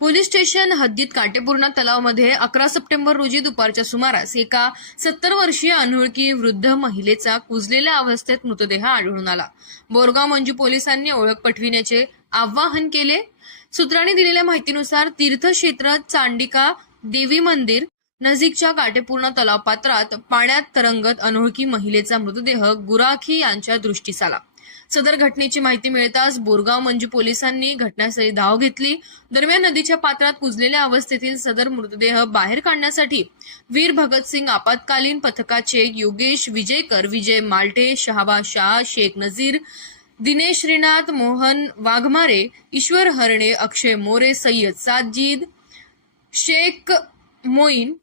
Police station हद्दीत काटेपूर्णा तलावामध्ये 11 September रोजी दुपारच्या सुमारास एका 70 वर्षीय अनोळखी वृद्ध महिलेचा कुजलेल्या अवस्थेत मृतदेह आढळून आला। बोरगाव मंजू पोलिसांनी ओळख पटविण्याचे आवाहन केले। सूत्रांनी दिलेल्या माहितीनुसार तीर्थक्षेत्र चांडिका देवी मंदिर नजीकच्या काटेपूर्णा तलाव पात्रात पाण्यात तरंगत अनोळखी महिलेचा मृतदेह गुराखी यांच्या दृष्टीस आला। सदर घटनेची माहिती मिळताच बोरगाव मंजू पोलिसांनी घटनास्थळी धाव घेतली। दरम्यान नदीच्या पात्रात कुजलेल्या अवस्थेतील सदर मृतदेह बाहेर काढण्यासाठी वीर भगतसिंग आपत्कालीन पथकाचे योगेश विजयकर, विजय माल्टे, शहाबा शाह, शेख नजीर, दिनेश श्रीनाथ, मोहन वाघमारे, ईश्वर हरणे, अक्षय मोरे, सय्यद साजिद, शेख मोईन,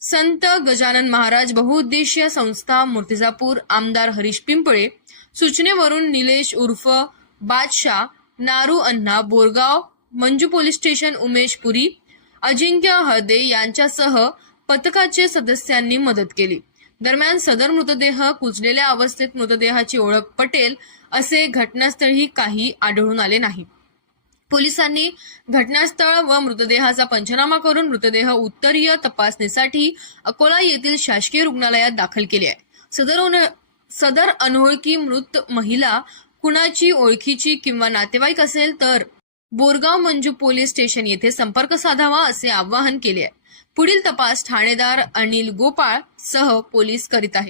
संत गजानन महाराज बहुउद्देशीय संस्था मूर्तिजापूर, आमदार हरीश पिंपळे, सूचनेवरून निलेश उर्फ बादशाह, नारू अण्णा, बोरगाव मंजू पोलीस स्टेशन उमेश पुरी, अजिंक्य हळदे यांच्यासह पथकाचे सदस्यांनी मदत केली। दरम्यान सदर मृतदेह कुजलेल्या अवस्थेत मृतदेहाची ओळख पटेल असे घटनास्थळी काही आढळून आले नाही। पोलिसांनी घटनास्थळ व मृतदेहाचा पंचनामा करून मृतदेह उत्तरीय तपासणीसाठी अकोला येथील शासकीय रुग्णालयात दाखल केले आहे। सदर अनोळखी मृत महिला कुणाची ओळखीची किंवा नातेवाईक असेल तर बोरगाव मंजू पोलीस स्टेशन येथे संपर्क साधावा असे आवाहन केले आहे। पुढील तपास ठाणेदार अनिल गोपाळ सह पोलीस करीत आहेत।